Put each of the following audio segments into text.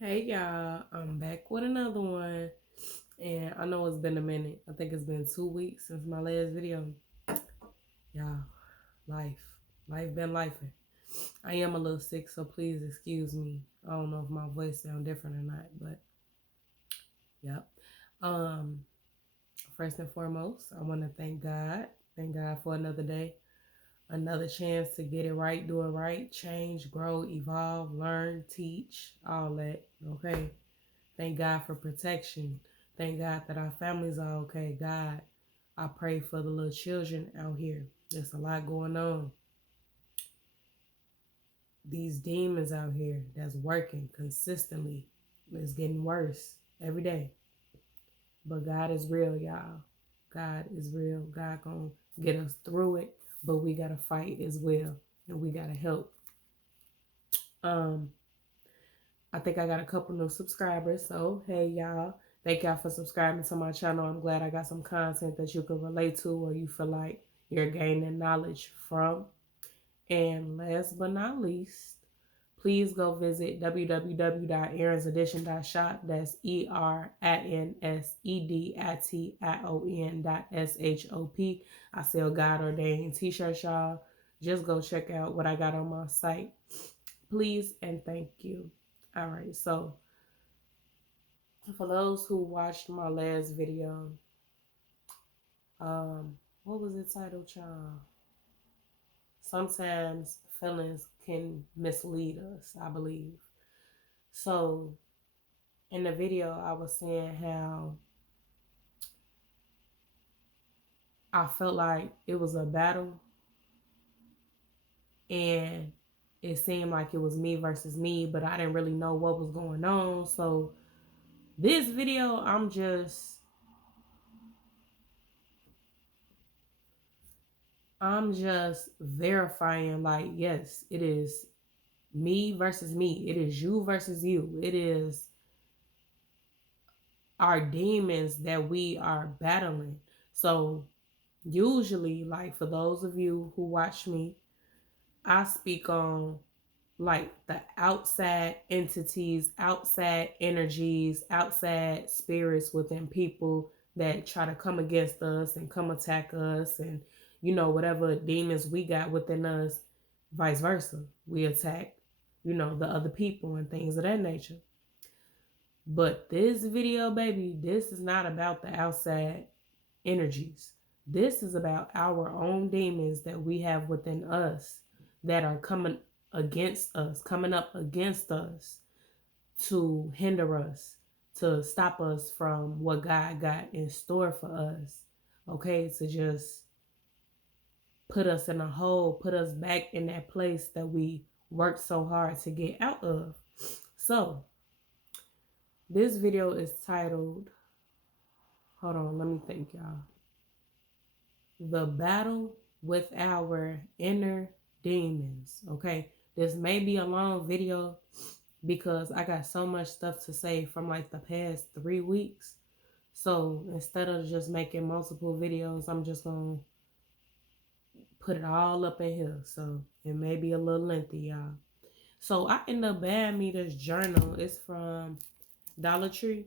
Hey y'all, I'm back with another one. And I know it's been a minute. I think it's been 2 weeks since my last video. Y'all, life. Life been lifing. I am a little sick, so please excuse me. I don't know if my voice sound different or not, but yep. Um, First and foremost, I want to thank God. Thank God for another day. Another chance to get it right, do it right, change, grow, evolve, learn, teach, all that. Okay. Thank God for protection. Thank God that our families are okay. God, I pray for the little children out here. There's a lot going on. These demons out here that's working consistently is getting worse every day. But God is real, y'all. God is real. God gonna get us through it. But we gotta fight as well. And we gotta help. Um, I think I got a couple new subscribers. So, hey, y'all. Thank y'all for subscribing to my channel. I'm glad I got some content that you can relate to or you feel like you're gaining knowledge from. And last but not least, please go visit www.erinsedition.shop. That's ERINSEDITION.SHOP. I sell God ordained t-shirts, y'all. Just go check out what I got on my site. Please and thank you. All right, so for those who watched my last video, what was it titled, y'all? Sometimes feelings can mislead us, I believe. So in the video, I was saying how I felt like it was a battle and it seemed like it was me versus me, but I didn't really know what was going on. So this video, I'm just verifying, like, yes, it is me versus me. It is you versus you. It is our demons that we are battling. So usually, like, for those of you who watch me, I speak on like the outside entities, outside energies, outside spirits within people that try to come against us and come attack us, and whatever demons we got within us, vice versa. We attack, the other people and things of that nature. But this video, baby, this is not about the outside energies. This is about our own demons that we have within us that are coming against us, coming up against us to hinder us, to stop us from what God got in store for us. Okay, to just put us in a hole, put us back in that place that we worked so hard to get out of. So, this video is titled, hold on, let me think, y'all. The battle with our inner demons. Okay, this may be a long video because I got so much stuff to say from like the past 3 weeks. So instead of just making multiple videos, I'm just gonna put it all up in here. So it may be a little lengthy, y'all. So I ended up buying me this journal. It's from Dollar Tree.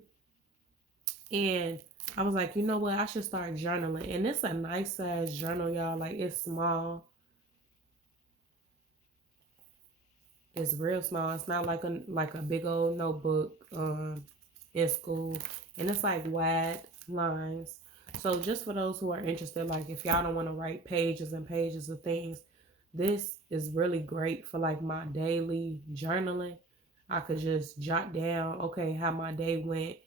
And I was like, you know what? I should start journaling. And it's a nice size journal, y'all. Like, it's small. It's real small. It's not like a big old notebook in school. And it's like wide lines. So just for those who are interested, like if y'all don't want to write pages and pages of things, this is really great for like my daily journaling. I could just jot down, okay, how my day went,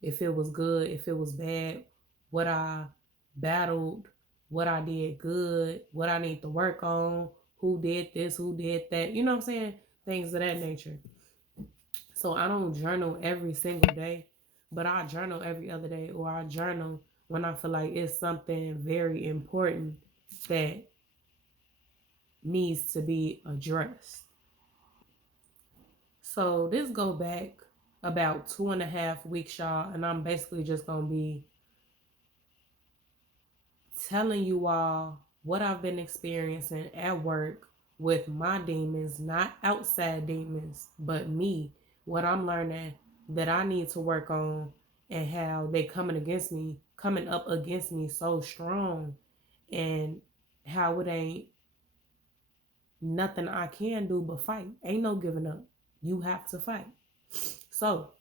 if it was good, if it was bad, what I battled, what I did good, what I need to work on, who did this, who did that, you know what I'm saying? Things of that nature. So I don't journal every single day, but I journal every other day, or I journal when I feel like it's something very important that needs to be addressed. So this go back about 2.5 weeks, y'all, and I'm basically just gonna be telling you all what I've been experiencing at work with my demons, not outside demons, but me what I'm learning that I need to work on, and how they coming up against me so strong, and how it ain't nothing I can do but fight. Ain't no giving up. You have to fight. So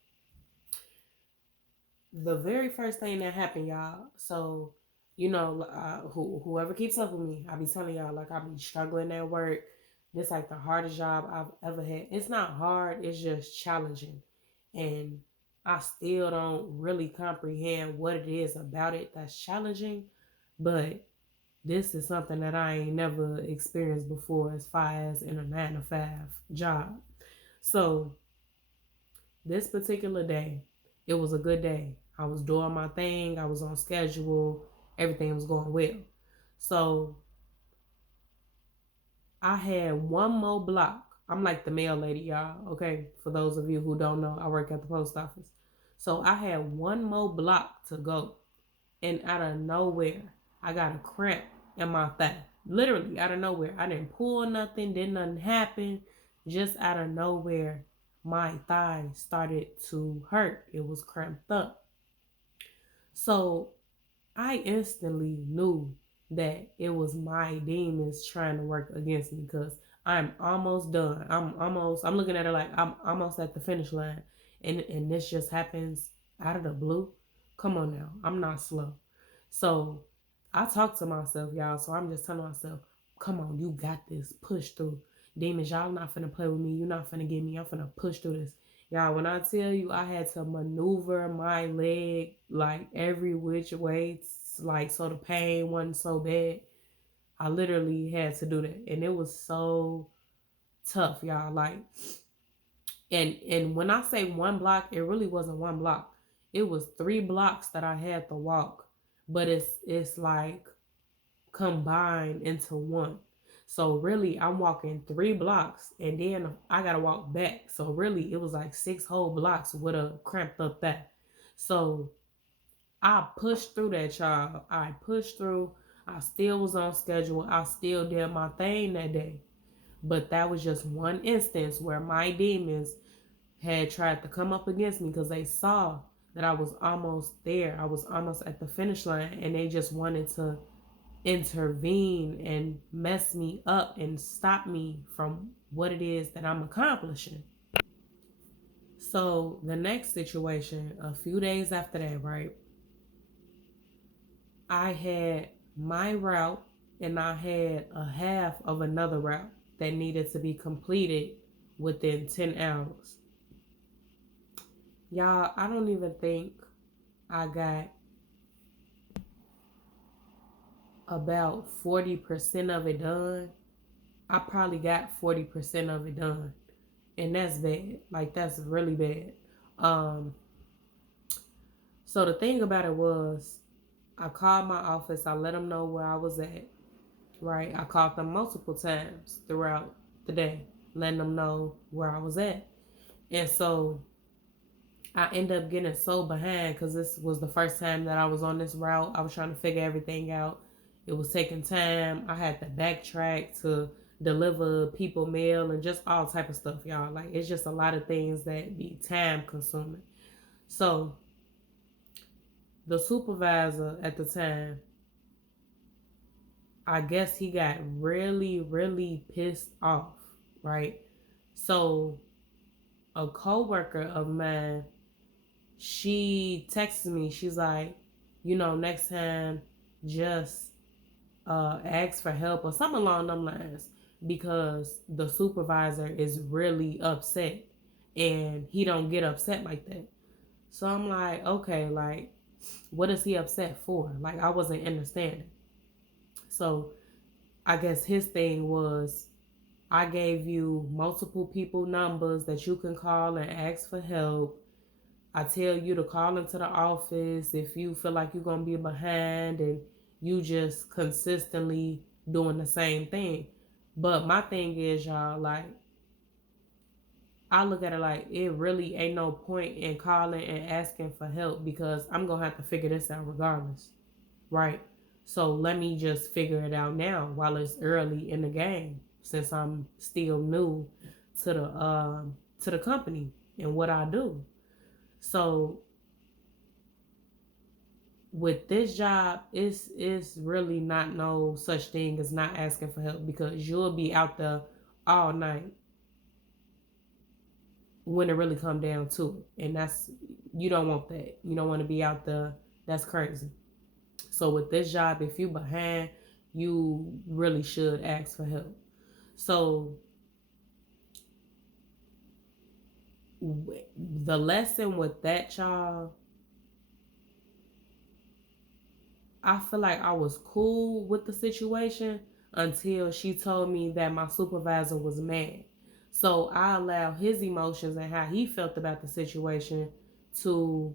the very first thing that happened, y'all. So, whoever keeps up with me, I be telling y'all, like, I be struggling at work. This like the hardest job I've ever had. It's not hard, it's just challenging. And I still don't really comprehend what it is about it that's challenging. But this is something that I ain't never experienced before as far as in a 9 to 5 job. So this particular day, it was a good day. I was doing my thing, I was on schedule, everything was going well. So I had one more block. I'm like the mail lady, y'all. Okay, for those of you who don't know, I work at the post office. So I had one more block to go, and out of nowhere, I got a cramp in my thigh. Literally out of nowhere. I didn't pull nothing, didn't nothing happen. Just out of nowhere, my thigh started to hurt. It was cramped up. So I instantly knew that it was my demons trying to work against me, because I'm almost done. I'm looking at it like I'm almost at the finish line. And this just happens out of the blue. Come on now. I'm not slow. So I talk to myself, y'all. So I'm just telling myself, come on, you got this. Push through. Demons, y'all not finna play with me. You're not finna get me. I'm finna push through this. Y'all, when I tell you I had to maneuver my leg like every which way, like so the pain wasn't so bad, I literally had to do that. And it was so tough, y'all. Like, and when I say one block, it really wasn't one block. It was 3 blocks that I had to walk. But it's like combined into one. So really, I'm walking 3 blocks, and then I gotta walk back. So really, it was like 6 whole blocks with a cramped up back. So I pushed through that, child. I pushed through. I still was on schedule. I still did my thing that day. But that was just one instance where my demons had tried to come up against me, because they saw that I was almost there. I was almost at the finish line, and they just wanted to intervene and mess me up and stop me from what it is that I'm accomplishing. So the next situation, a few days after that, right, I had my route, and I had a half of another route that needed to be completed within 10 hours. Y'all, I don't even think I got about 40% of it done. I probably got 40% of it done. And that's bad. Like, that's really bad. Um, so the thing about it was, I called my office. I let them know where I was at. Right? I called them multiple times throughout the day, letting them know where I was at. And so I ended up getting so behind, because this was the first time that I was on this route. I was trying to figure everything out. It was taking time. I had to backtrack to deliver people mail and just all type of stuff, y'all. Like, it's just a lot of things that be time consuming. So the supervisor at the time, I guess he got really, really pissed off, right? So a coworker of mine, she texted me. She's like, next time, just ask for help or something along them lines, because the supervisor is really upset, and he don't get upset like that. So I'm like, okay, like, what is he upset for? Like, I wasn't understanding. So I guess his thing was, I gave you multiple people numbers that you can call and ask for help. I tell you to call into the office if you feel like you're going to be behind, and you just consistently doing the same thing. But my thing is, y'all, like, I look at it like, it really ain't no point in calling and asking for help, because I'm going to have to figure this out regardless. Right? So let me just figure it out now while it's early in the game, since I'm still new to the company. and what I do. So with this job, it's really not no such thing as not asking for help, because you'll be out there all night when it really come down to it. And that's, you don't want that. You don't want to be out there. That's crazy. So with this job, if you behind, you really should ask for help. So the lesson with that, y'all, I feel like I was cool with the situation until she told me that my supervisor was mad. So I allowed his emotions and how he felt about the situation to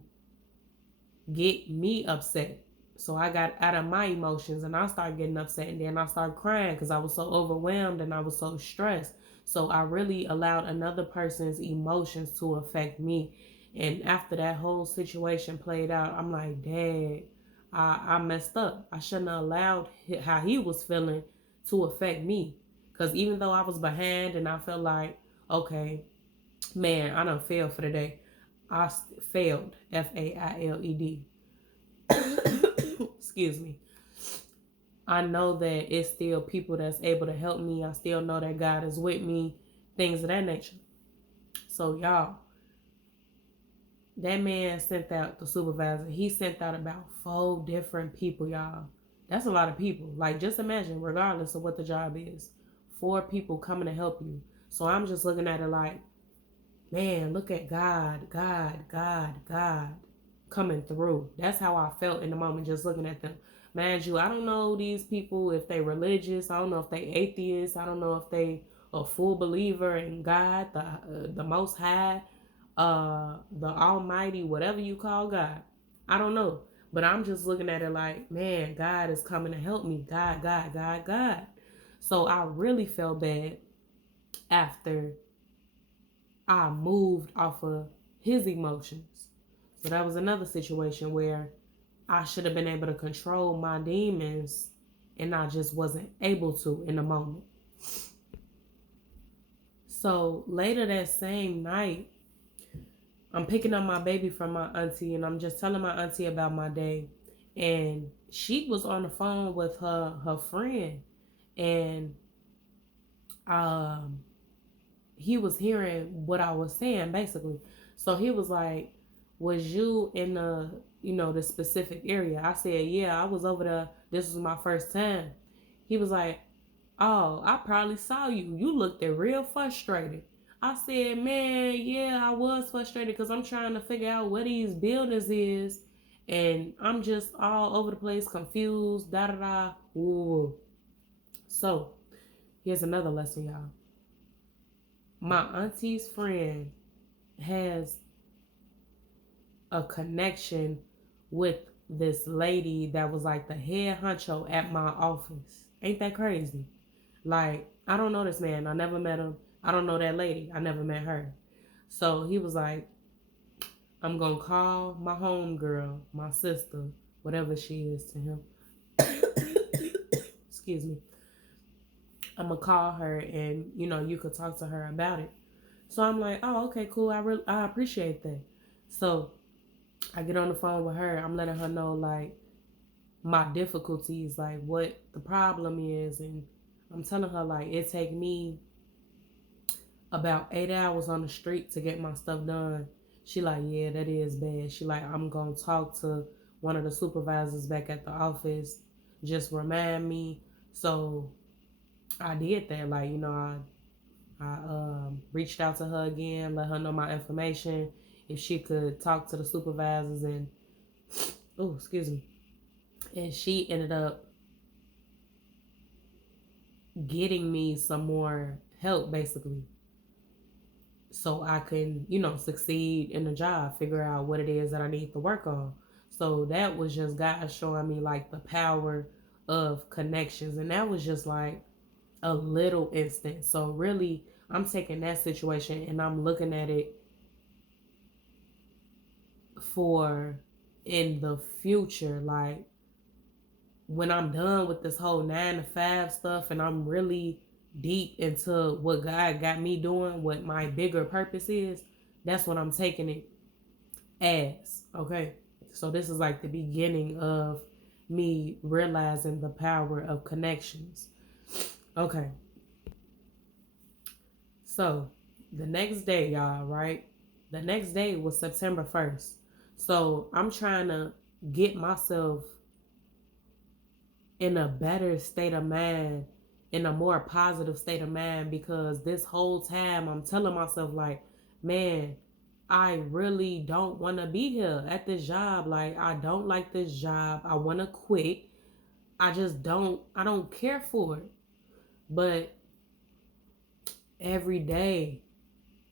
get me upset. So I got out of my emotions and I started getting upset, and then I started crying because I was so overwhelmed and I was so stressed. So I really allowed another person's emotions to affect me. And after that whole situation played out, I'm like, Dad, I messed up. I shouldn't have allowed how he was feeling to affect me. Because even though I was behind and I felt like, okay, man, I done failed for the day. I failed, FAILED. Excuse me. I know that it's still people that's able to help me. I still know that God is with me, things of that nature. So y'all, that man sent out the supervisor. He sent out about 4 different people, y'all. That's a lot of people. Like, just imagine, regardless of what the job is, 4 people coming to help you. So I'm just looking at it like, man, look at God coming through. That's how I felt in the moment, just looking at them. Mind you, I don't know these people, if they religious. I don't know if they atheists. I don't know if they a full believer in God, the Most High, the Almighty, whatever you call God. I don't know, but I'm just looking at it like, man, God is coming to help me. God. So I really felt bad after I moved off of his emotions. So that was another situation where I should have been able to control my demons, and I just wasn't able to in the moment. So later that same night, I'm picking up my baby from my auntie, and I'm just telling my auntie about my day. And she was on the phone with her friend, and he was hearing what I was saying, basically. So he was like, was you in the specific area? I said, yeah, I was over there. This was my first time. He was like, oh, I probably saw you. You looked real frustrated. I said, man, yeah, I was frustrated because I'm trying to figure out where these buildings is. And I'm just all over the place, confused, da-da-da, woo. So, here's another lesson, y'all. My auntie's friend has a connection with this lady that was like the head honcho at my office. Ain't that crazy? Like, I don't know this man. I never met him. I don't know that lady. I never met her. So he was like, I'm going to call my homegirl, my sister, whatever she is to him. Excuse me. I'm going to call her and, you could talk to her about it. So I'm like, oh, okay, cool. I appreciate that. So I get on the phone with her. I'm letting her know, like, my difficulties, like what the problem is. And I'm telling her, like, it take me about 8 hours on the street to get my stuff done. She like, yeah, that is bad. She like, I'm going to talk to one of the supervisors back at the office. Just remind me. So I did that. Like, I reached out to her again, let her know my information, if she could talk to the supervisors, and and she ended up getting me some more help, basically, so I can, succeed in the job, figure out what it is that I need to work on. So that was just God showing me like the power of connections, and that was just like a little instance. So really, I'm taking that situation and I'm looking at it for in the future, like when I'm done with this whole 9 to 5 stuff and I'm really deep into what God got me doing, what my bigger purpose is, That's what I'm taking it as. Okay. So this is like the beginning of me realizing the power of connections. Okay. So the next day, y'all, right? The next day was September 1st. So I'm trying to get myself in a better state of mind, in a more positive state of mind, because this whole time I'm telling myself, like, man, I really don't want to be here at this job. Like, I don't like this job. I want to quit. I don't care for it. But every day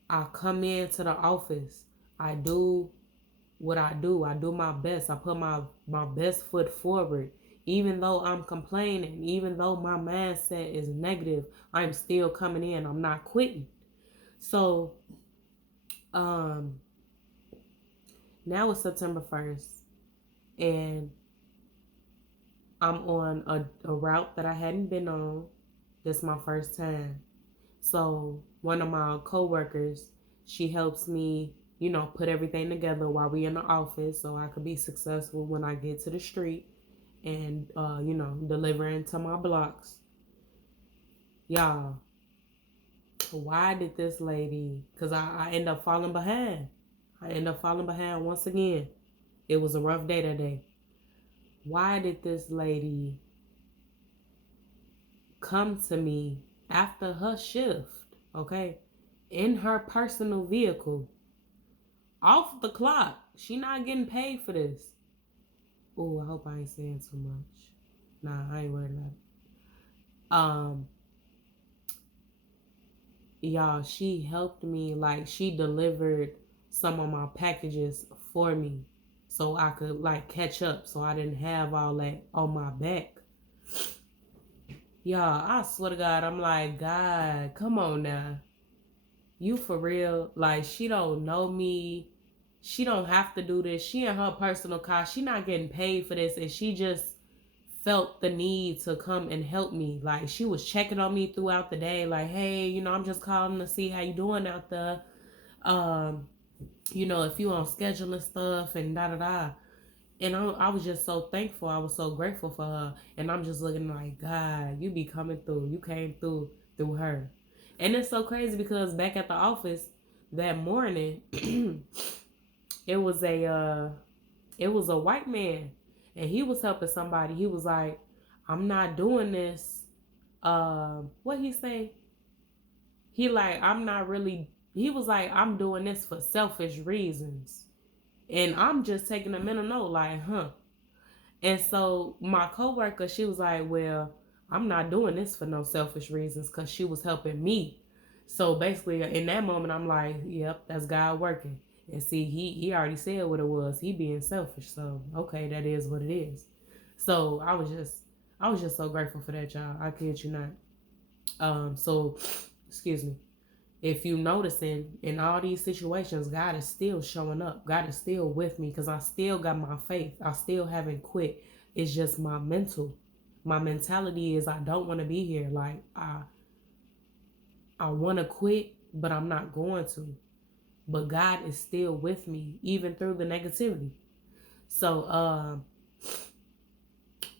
I come into the office, I do what I do. I do my best. I put my best foot forward. Even though I'm complaining, even though my mindset is negative, I'm still coming in. I'm not quitting. So, um, now it's September 1st, and I'm on a route that I hadn't been on. This is my first time. So one of my coworkers, she helps me, put everything together while we in the office so I could be successful when I get to the street and delivering to my blocks. Y'all, why did this lady, because I end up falling behind. I end up falling behind once again. It was a rough day that day. Why did this lady come to me after her shift, okay, in her personal vehicle, off the clock? She not getting paid for this. Oh, I hope I ain't saying too much. Nah, I ain't worried about it. Y'all, she helped me, like, she delivered some of my packages for me so I could, like, catch up, so I didn't have all that on my back. Y'all, I swear to God, I'm like, God, come on now. You for real? Like, she don't know me. She don't have to do this. She in her personal car. She not getting paid for this. And she just felt the need to come and help me. Like, she was checking on me throughout the day. Like, hey, I'm just calling to see how you doing out there. If you on schedule and stuff and da-da-da. And I was just so thankful. I was so grateful for her. And I'm just looking like, God, you be coming through. You came through her. And it's so crazy because back at the office that morning, it was a white man, and he was helping somebody. He was like, I'm not doing this. What he say? He like, I'm not really. He was like, I'm doing this for selfish reasons. And I'm just taking a mental note, like, huh. And so my coworker, she was like, well, I'm not doing this for no selfish reasons, because she was helping me. So basically, in that moment, I'm like, yep, that's God working. And see, he already said what it was. He being selfish. So, okay, that is what it is. So I was just so grateful for that, y'all. I kid you not. So, excuse me. If you noticing, in all these situations, God is still showing up. God is still with me, because I still got my faith. I still haven't quit. It's just my mentality is I don't want to be here. Like, I want to quit, but I'm not going to. But God is still with me, even through the negativity. So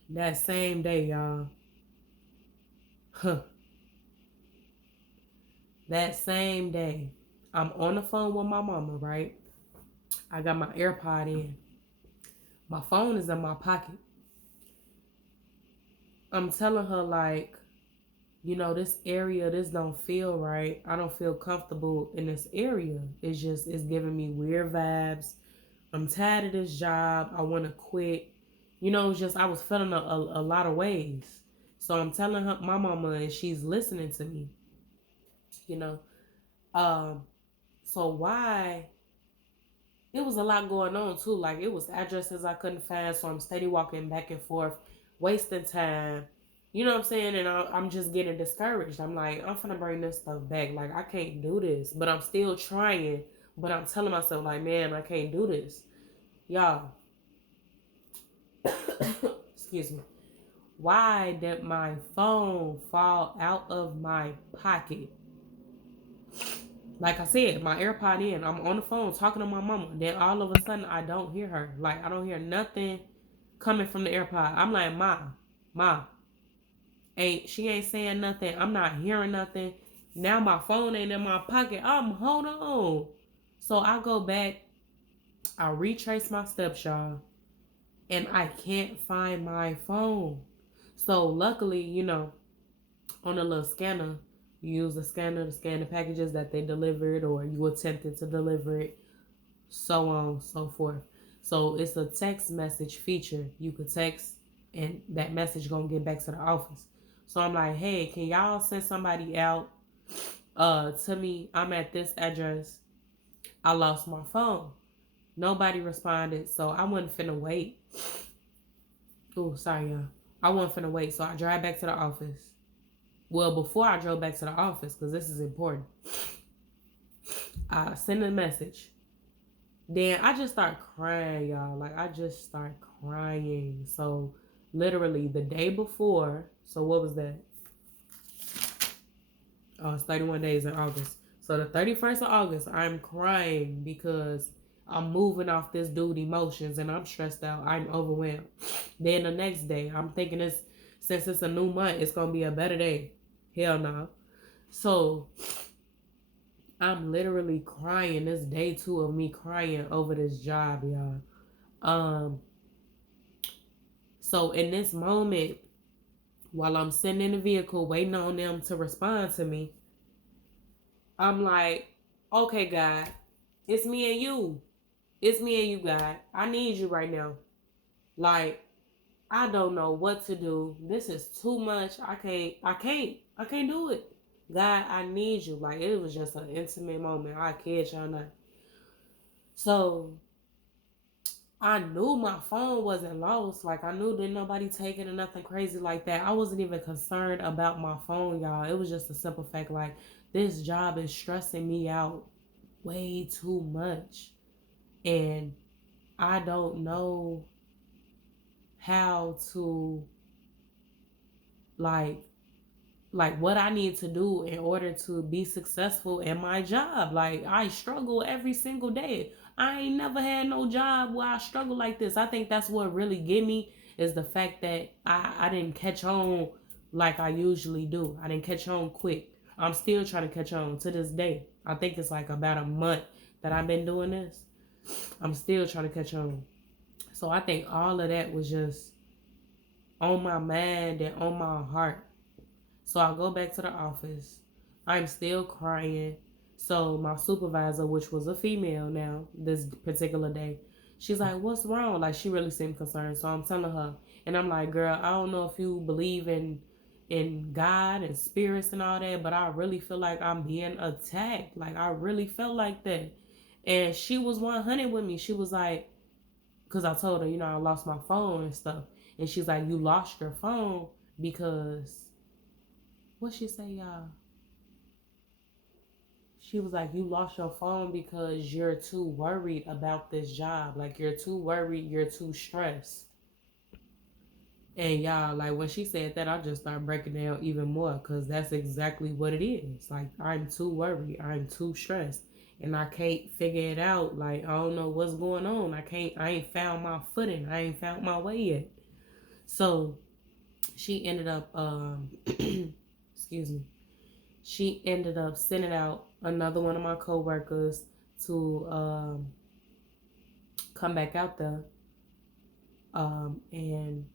that same day, y'all, that same day, I'm on the phone with my mama, right? I got my AirPod in. My phone is in my pocket. I'm telling her, like, this area, this don't feel right. I don't feel comfortable in this area. It's giving me weird vibes. I'm tired of this job. I want to quit. It's just, I was feeling a lot of ways. So I'm telling her, my mama, and she's listening to me, you know. So why, it was a lot going on too. Like, it was addresses I couldn't find. So I'm steady walking back and forth, wasting time. You know what I'm saying? And I'm just getting discouraged. I'm like, I'm finna bring this stuff back. Like, I can't do this. But I'm still trying. But I'm telling myself, like, man, I can't do this. Y'all. Excuse me. Why did my phone fall out of my pocket? Like I said, my AirPod in, I'm on the phone talking to my mama. Then all of a sudden, I don't hear her. Like, I don't hear nothing coming from the AirPod. I'm like, Ma, she ain't saying nothing. I'm not hearing nothing. Now my phone ain't in my pocket. Hold on. So I go back, I retrace my steps, y'all, and I can't find my phone. So luckily, on a little scanner, you use the scanner to scan the packages that they delivered or you attempted to deliver it, so on, so forth. So it's a text message feature. You could text and that message gonna get back to the office. So I'm like, hey, can y'all send somebody out to me? I'm at this address. I lost my phone. Nobody responded, so I wasn't finna wait. Oh, sorry, y'all. I wasn't finna wait, so I drive back to the office. Well, before I drove back to the office, because this is important, I sent a message. Then I just start crying, y'all. Like, I just start crying. So, literally, the day before, so what was that? Oh, it's 31 days in August. So, the 31st of August, I'm crying because I'm moving off this dude emotions and I'm stressed out. I'm overwhelmed. Then the next day, I'm thinking since it's a new month, it's going to be a better day. Hell no. So, I'm literally crying. This day 2 of me crying over this job, y'all. So in this moment, while I'm sitting in the vehicle waiting on them to respond to me, I'm like, okay, God, it's me and you. It's me and you, God. I need you right now. Like, I don't know what to do. This is too much. I can't do it. God, I need you. Like, it was just an intimate moment. I kid y'all not. So I knew my phone wasn't lost. Like, I knew didn't nobody take it or nothing crazy like that. I wasn't even concerned about my phone, y'all. It was just a simple fact, like, this job is stressing me out way too much. And I don't know how to, like, what I need to do in order to be successful in my job. Like, I struggle every single day. I ain't never had no job where I struggle like this. I think that's what really get me is the fact that I didn't catch on like I usually do. I didn't catch on quick. I'm still trying to catch on to this day. I think it's like about a month that I've been doing this. I'm still trying to catch on. So I think all of that was just on my mind and on my heart. So I go back to the office. I'm still crying. So my supervisor, which was a female now, this particular day, she's like, what's wrong? Like, she really seemed concerned. So I'm telling her. And I'm like, girl, I don't know if you believe in God and spirits and all that, but I really feel like I'm being attacked. Like, I really felt like that. And she was 100 with me. She was like, because I told her, I lost my phone and stuff. And she's like, you lost your phone because what she say, y'all? She was like, you lost your phone because you're too worried about this job. Like, you're too worried, you're too stressed. And y'all, like, when she said that, I just started breaking down even more because that's exactly what it is. Like, I'm too worried, I'm too stressed, and I can't figure it out. Like, I don't know what's going on. I ain't found my footing. I ain't found my way yet. So she ended up, excuse me, she ended up sending out another one of my coworkers to come back out there and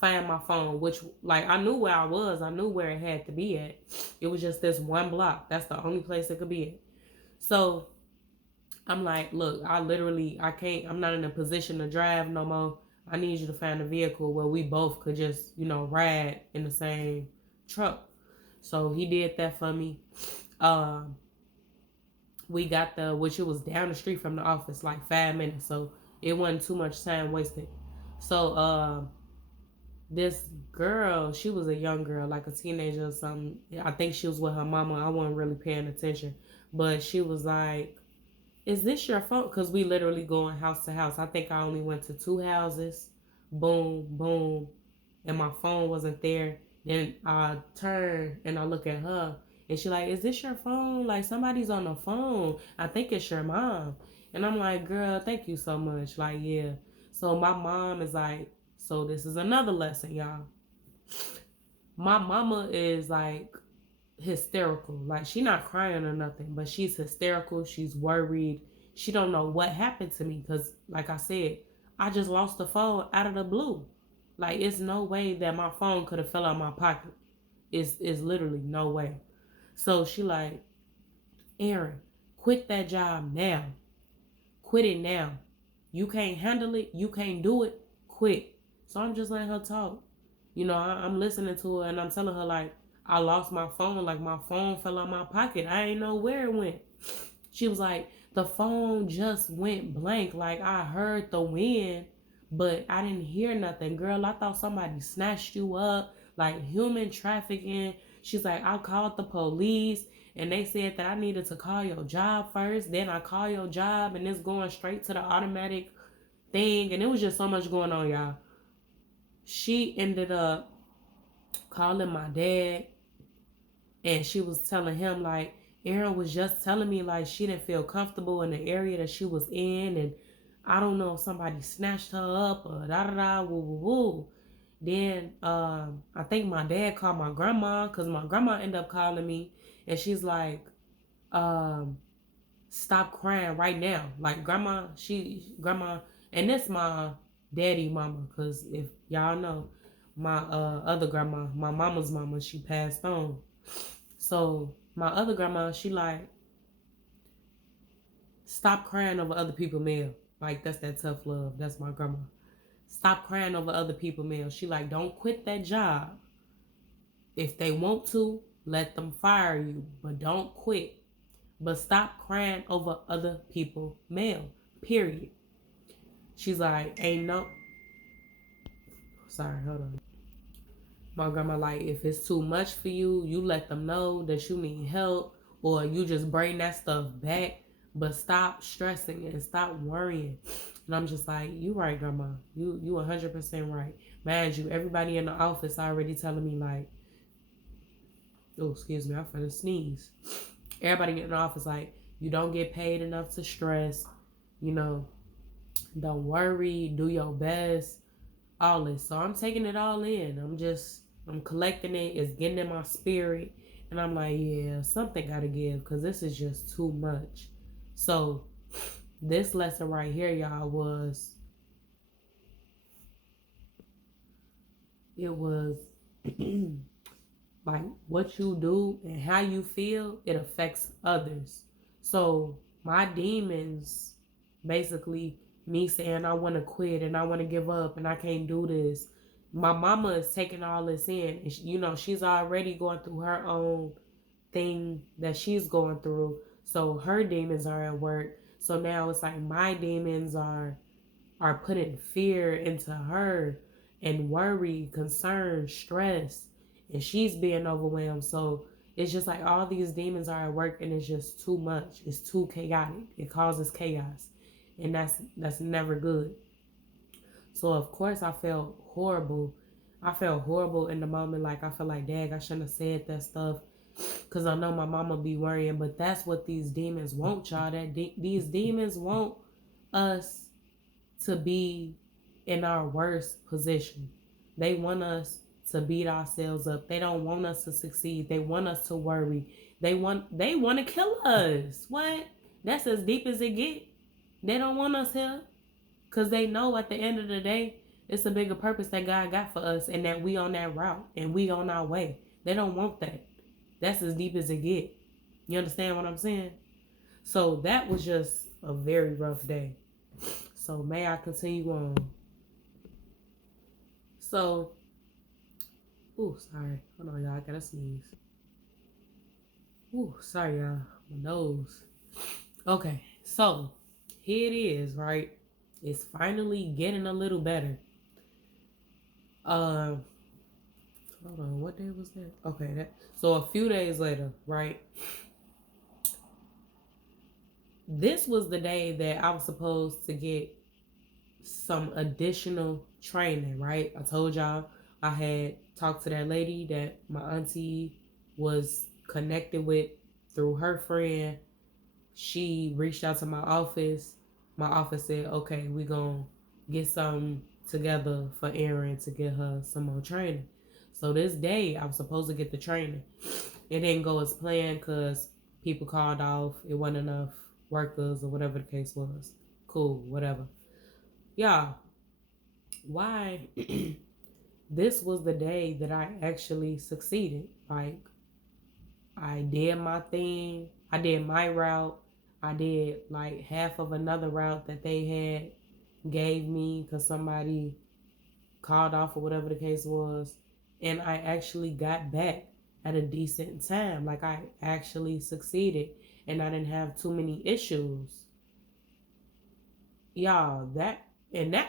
find my phone, which, like, I knew where I was. I knew where it had to be at. It was just this one block. That's the only place it could be at. So I'm like, look, I'm not in a position to drive no more. I need you to find a vehicle where we both could just, ride in the same truck. So he did that for me. We got which it was down the street from the office, like 5 minutes. So it wasn't too much time wasted. So this girl, she was a young girl, like a teenager or something. I think she was with her mama. I wasn't really paying attention. But she was like, is this your phone? Because we literally going house to house. I think I only went to 2 houses. Boom, boom. And my phone wasn't there. Then I turn and I look at her. And she like, is this your phone? Like, somebody's on the phone. I think it's your mom. And I'm like, girl, thank you so much. Like, yeah. So my mom is like, so this is another lesson, y'all. My mama is like hysterical. Like, she not crying or nothing, but she's hysterical. She's worried. She don't know what happened to me because, like I said, I just lost the phone out of the blue. Like, it's no way that my phone could have fell out of my pocket. It's literally no way. So she like, Erin, quit that job now. Quit it now. You can't handle it. You can't do it. Quit. So I'm just letting her talk. You know, I'm listening to her and I'm telling her, like, I lost my phone. Like, my phone fell out my pocket. I ain't know where it went. She was like, the phone just went blank. Like, I heard the wind, but I didn't hear nothing. Girl, I thought somebody snatched you up, like human trafficking. She's like, I called the police and they said that I needed to call your job first. Then I call your job and it's going straight to the automatic thing. And it was just so much going on, y'all. She ended up calling my dad and she was telling him, like, Erin was just telling me, like, she didn't feel comfortable in the area that she was in, and I don't know if somebody snatched her up or da da da woo woo woo. Then I think my dad called my grandma because my grandma ended up calling me, and she's like, um, stop crying right now. Like, grandma, and this my daddy mama, because if y'all know, my other grandma, my mama's mama, she passed on. So my other grandma, she like, stop crying over other people's mail. Like, that's that tough love. That's my grandma. Stop crying over other people's mail. She like, don't quit that job. If they want to, let them fire you, but don't quit. But stop crying over other people's mail. Period. She's like, ain't no. Sorry, hold on. My grandma like, if it's too much for you, you let them know that you need help, or you just bring that stuff back, but stop stressing and stop worrying. And I'm just like, you right, grandma. You 100% right. Mind you, everybody in the office already telling me, like, oh, excuse me, I'm finna sneeze. Everybody in the office like, you don't get paid enough to stress, you know, don't worry, do your best, all this. So I'm taking it all in. I'm collecting it. It's getting in my spirit. And I'm like, yeah, something got to give because this is just too much. So this lesson right here, y'all, it was like what you do and how you feel, it affects others. So my demons, basically me saying I want to quit and I want to give up and I can't do this. My mama is taking all this in. And you know, she's already going through her own thing that she's going through. So her demons are at work. So now it's like my demons are putting fear into her and worry, concern, stress, and she's being overwhelmed. So it's just like all these demons are at work and it's just too much. It's too chaotic. It causes chaos. And that's never good. So of course I felt horrible. I felt horrible in the moment. Like I felt like, dang, I shouldn't have said that stuff. Cause I know my mama be worrying, but that's what these demons want, y'all. These demons want us to be in our worst position. They want us to beat ourselves up. They don't want us to succeed. They want us to worry. They want to kill us. What? That's as deep as it get. They don't want us here because they know at the end of the day, it's a bigger purpose that God got for us and that we on that route and we on our way. They don't want that. That's as deep as it get. You understand what I'm saying? So that was just a very rough day. So may I continue on? So, ooh, sorry. Hold on, y'all. I gotta sneeze. Ooh, sorry, y'all. My nose. Okay, so here it is, right? It's finally getting a little better. Hold on. What day was that? Okay, so a few days later, right? This was the day that I was supposed to get some additional training, right? I told y'all I had talked to that lady that my auntie was connected with through her friend. She reached out to my office. My office said, okay, we gonna get something together for Erin to get her some more training. So this day, I was supposed to get the training. It didn't go as planned because people called off. It wasn't enough workers or whatever the case was. Cool, whatever. Y'all, why? This was the day that I actually succeeded. Like, I did my thing. I did my route. I did like half of another route that they had gave me because somebody called off or whatever the case was. And I actually got back at a decent time. Like, I actually succeeded and I didn't have too many issues. Y'all, that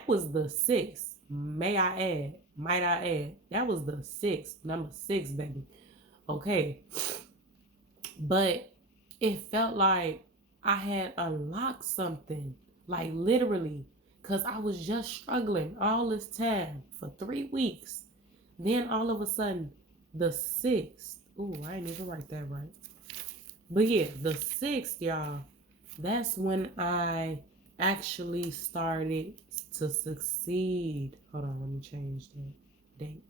was the 6th. Might I add, that was the 6th, number 6, baby. Okay. But it felt like I had unlocked something, like literally, because I was just struggling all this time for 3 weeks. Then all of a sudden, the 6th, ooh, I didn't even write that right. But yeah, the 6th, y'all, that's when I actually started to succeed. Hold on, let me change that date.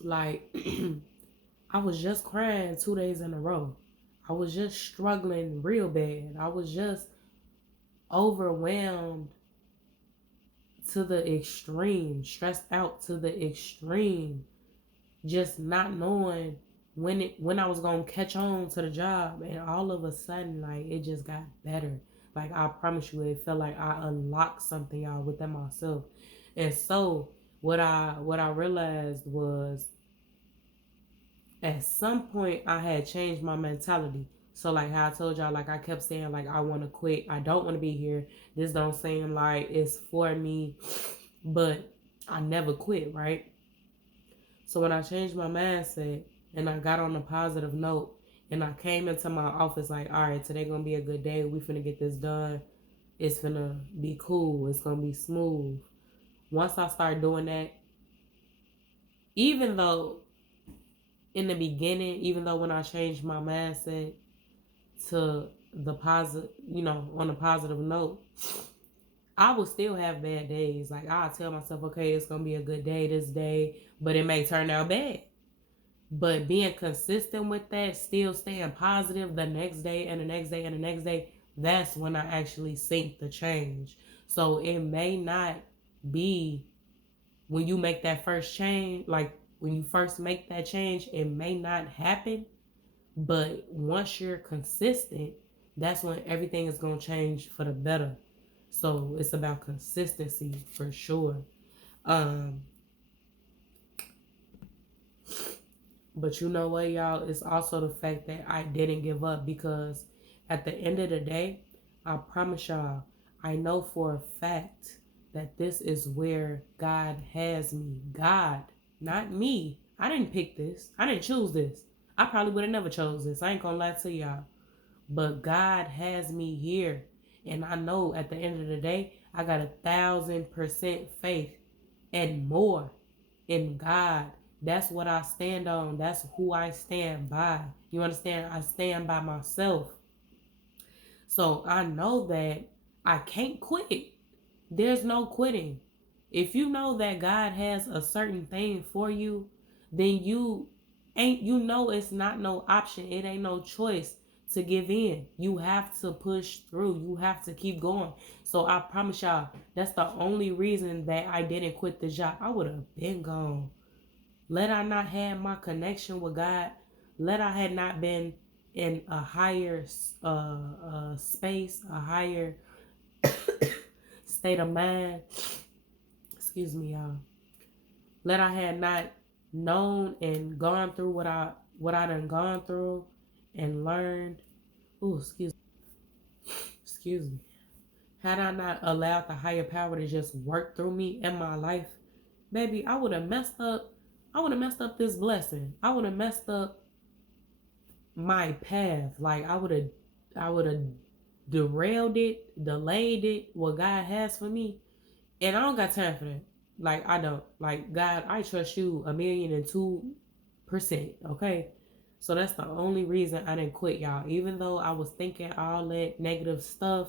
Like, I was just crying 2 days in a row. I was just struggling real bad. I was just overwhelmed to the extreme, stressed out to the extreme, just not knowing when I was gonna catch on to the job. And all of a sudden, like, it just got better. Like, I promise you, it felt like I unlocked something, y'all, within myself. And so what I realized was, at some point I had changed my mentality. So like how I told y'all, like I kept saying, like, I want to quit. I don't want to be here. This don't seem like it's for me. But I never quit, right? So when I changed my mindset and I got on a positive note and I came into my office like, all right, today gonna be a good day. We finna get this done. It's finna be cool. It's gonna be smooth. Once I start doing that, even though in the beginning, even though when I changed my mindset to the positive, on a positive note, I would still have bad days. Like, I'll tell myself, okay, it's going to be a good day this day, but it may turn out bad. But being consistent with that, still staying positive the next day and the next day and the next day, that's when I actually sink the change. So it may not be when you make that first change, like when you first make that change, it may not happen. But once you're consistent, that's when everything is going to change for the better. So it's about consistency for sure. But you know what, y'all? It's also the fact that I didn't give up, because at the end of the day, I promise y'all, I know for a fact that this is where God has me. God, not me. I didn't pick this. I didn't choose this. I probably would have never chose this. I ain't gonna lie to y'all. But God has me here. And I know at the end of the day, I got 1,000% faith and more in God. That's what I stand on. That's who I stand by. You understand? I stand by myself. So I know that I can't quit. There's no quitting. If you know that God has a certain thing for you, then you know it's not no option. It ain't no choice to give in. You have to push through. You have to keep going. So I promise y'all, that's the only reason that I didn't quit the job. I would have been gone. Let I not have my connection with God. Let I had not been in a higher space, a higher state of mind. Excuse me, y'all. Let I had not known and gone through what I done gone through and learned. Ooh, excuse me. Had I not allowed the higher power to just work through me in my life, baby, I would have messed up. I would have messed up this blessing. I would have messed up my path. Like, I would have derailed it, delayed it, what God has for me. And I don't got time for that. Like, I don't. Like, God, I trust you 1,002%. Okay. So that's the only reason I didn't quit, y'all. Even though I was thinking all that negative stuff,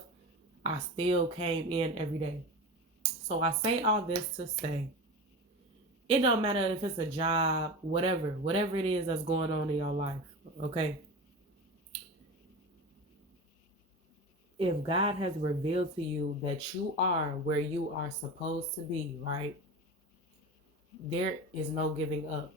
I still came in every day. So I say all this to say it don't matter if it's a job, whatever it is that's going on in your life, okay? If God has revealed to you that you are where you are supposed to be, right? There is no giving up.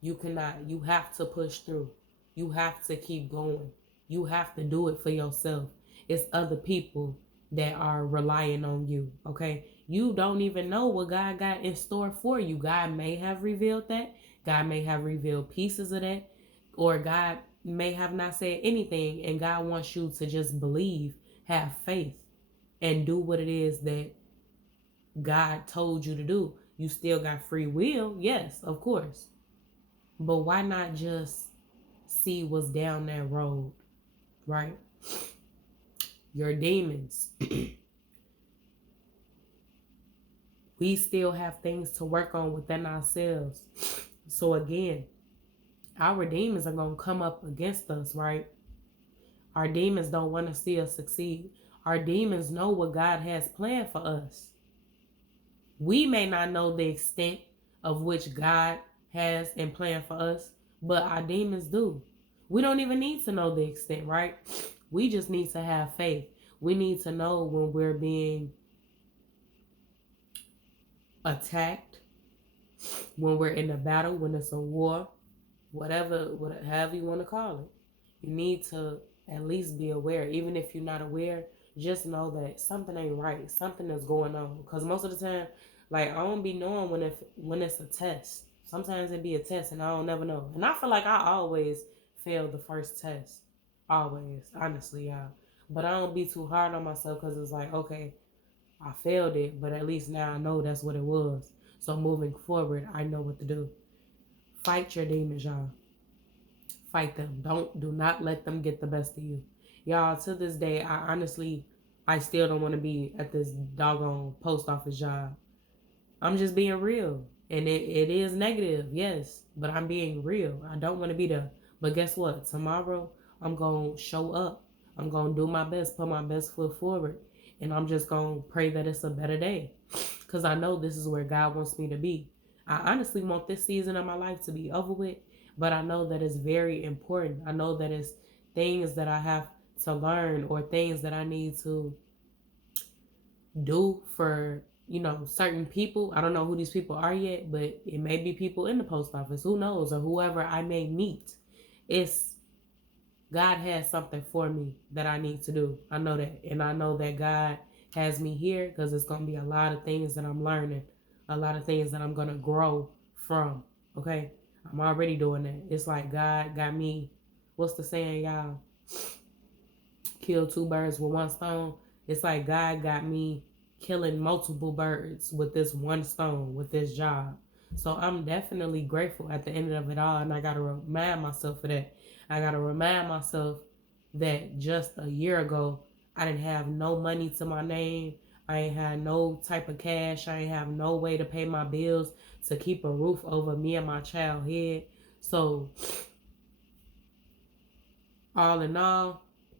You cannot, you have to push through. You have to keep going. You have to do it for yourself. It's other people that are relying on you, okay? You don't even know what God got in store for you. God may have revealed that. God may have revealed pieces of that. Or God may have not said anything, and God wants you to just believe, have faith, and do what it is that God told you to do. You still got free will, yes, of course. But why not just see what's down that road, right? Your demons. We still have things to work on within ourselves. So again, our demons are going to come up against us, right? Our demons don't want to see us succeed. Our demons know what God has planned for us. We may not know the extent of which God has and planned for us, but our demons do. We don't even need to know the extent, right? We just need to have faith. We need to know when we're being attacked, when we're in a battle, when it's a war, however you want to call it. You need to at least be aware. Even if you're not aware, just know that something ain't right. Something is going on. Because most of the time, like, I don't be knowing when it's a test. Sometimes it be a test and I don't never know. And I feel like I always fail the first test. Always. Honestly, y'all. But I don't be too hard on myself because it's like, okay, I failed it, but at least now I know that's what it was. So moving forward, I know what to do. Fight your demons, y'all. Fight them. Do not let them get the best of you. Y'all, to this day, I still don't want to be at this doggone post office job. I'm just being real. And it is negative, yes, but I'm being real. I don't want to be there. But guess what? Tomorrow, I'm going to show up. I'm going to do my best, put my best foot forward. And I'm just going to pray that it's a better day. Because I know this is where God wants me to be. I honestly want this season of my life to be over with. But I know that it's very important. I know that it's things that I have to learn or things that I need to do for, certain people. I don't know who these people are yet, but it may be people in the post office. Who knows? Or whoever I may meet. It's God has something for me that I need to do. I know that. And I know that God has me here because it's going to be a lot of things that I'm learning. A lot of things that I'm going to grow from. Okay? I'm already doing that. It's like God got me. What's the saying, y'all? Kill two birds with one stone. It's like God got me killing multiple birds with this one stone, with this job. So I'm definitely grateful at the end of it all. And I got to remind myself of that. I got to remind myself that just a year ago, I didn't have no money to my name. I ain't had no type of cash. I ain't have no way to pay my bills, to keep a roof over me and my child head. So all in all,